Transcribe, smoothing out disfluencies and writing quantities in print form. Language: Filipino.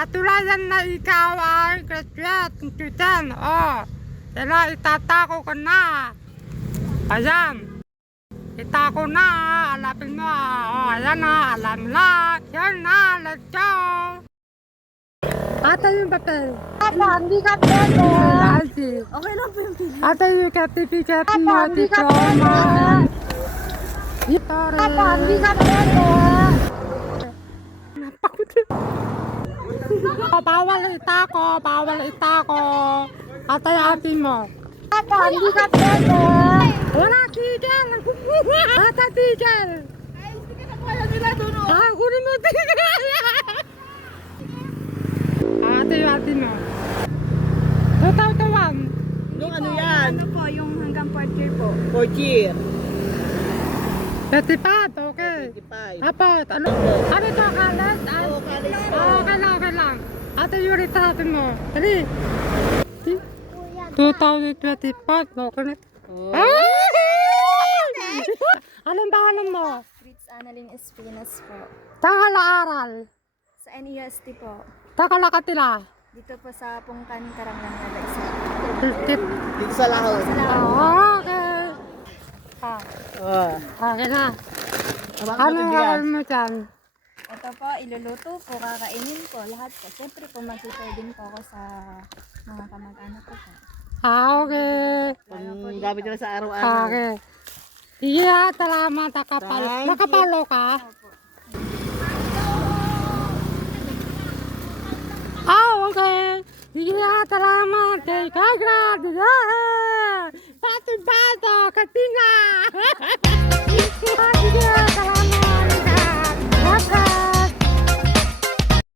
Katulayan na ikaw ay Christian. Oh, kaya itatako ka na. Ayan. Itako na. Alapin mo. Oh, ayan na. Alam na. Yan na. Let's go. Ata yung papel. Papa, hindi ka pwede. Lalsi. Okay lang po yung pili. Ata yung certificate mo. Papa, hindi ka Diploma. pwede. Itore. Papa, hindi ka pwede. Bawal itako. Bawal itako. Ata yung atin mo. Papa, hindi ka pwede. Wala tigil! Ata tigil! Ay, sige na pala nila doon. Kunin mo tigil! Ate yung atin mo. Tutaw-tawan. Yung ano yan? Ano po, yung hanggang 4th year po. 4th year. 35, okay. 25. Apat, ano? Ano to, kalat? Oo, college po. Okay lang, okay lang. Ate yung retrato mo. Dali. 2025, okay na. Oh. Anong bahalan mo? Fritz Annalyn Espinas po. Takala-aral. Sa NEST po. Takala-katila. Dito po sa Pungkan, Karanglan na isa. Dito sa Lahon. Okay. Oh. Okay na. Bakit Ano natin ang yan? gawin mo dyan? Ito po, iluluto po, kakainin po, lahat po. Siyempre po, mag-prepare din po ako sa mga kamag-anak ko po. Okay. Pang gamit nila sa araw-araw. Okay. Sige ha, salamat. Nakapalo. Thank you. Nakapalo ka? Okay. Sige ha, salamat. Kay Kagrad. Pato-pato, katina.